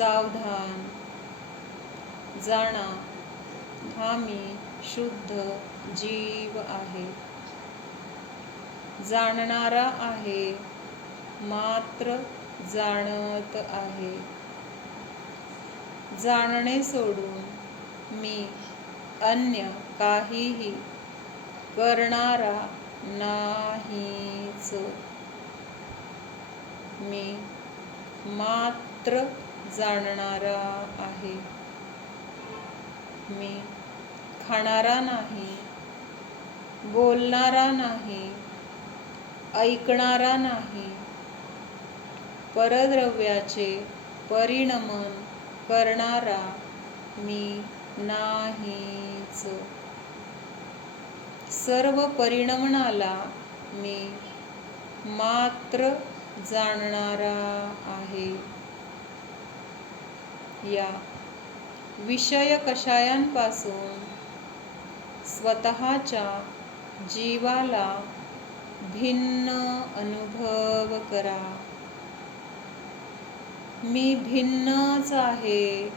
सावधान जाणा, हा मी शुद्ध जीव आहे. जाणणारा आहे, मात्र जाणत आहे. जाणणे सोडून मी अन्य काहीही करणारा नाहीच. मी मात्र जाणणारा आहे. मी खाणारा नाही, बोलणारा नाही, ऐकणारा नाही, परद्रव्याचे परिणमन करणारा मी नाहीच. सर्व परिणमनाला मी मात्र जाणणारा आहे. या विषय कषायांपासून स्वतःच्या जीवाला भिन्न अनुभव करा. मी भिन्नच आहे.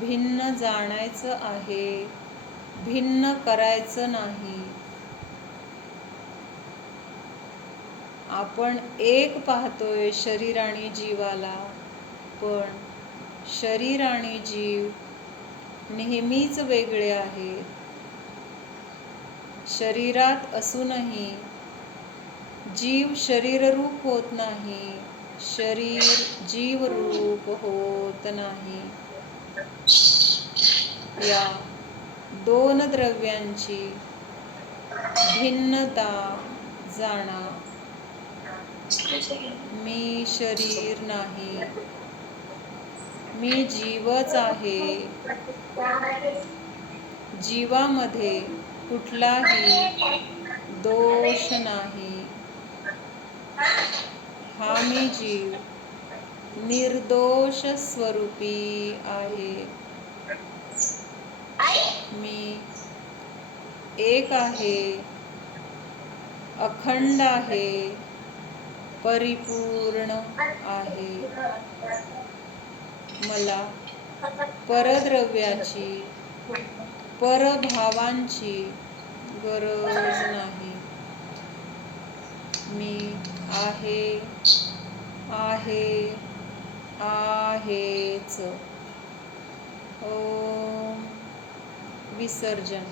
भिन्न जाणायचं आहे, भिन्न करायचं नाही. आपण एक पाहतोय शरीर आणि जीवाला, पण शरीर आणि जीव नेहमीच वेगळे आहेत. शरीरात असूनही जीव शरीररूप होत नाही, शरीर जीवरूप होत नाही. या दोन द्रव्यांची भिन्नता जाणा. मी शरीर नाही, मी जीवच आहे. जीवामध्ये कुठलाही दोष नाही. हा मी जीव निर्दोष स्वरूपी आहे. मी एक आहे, अखंड आहे, परिपूर्ण आहे. मला परद्रव्याची, परभावांची गरज नाही. मी आहे, आहे, आहेच. ओम विसर्जन.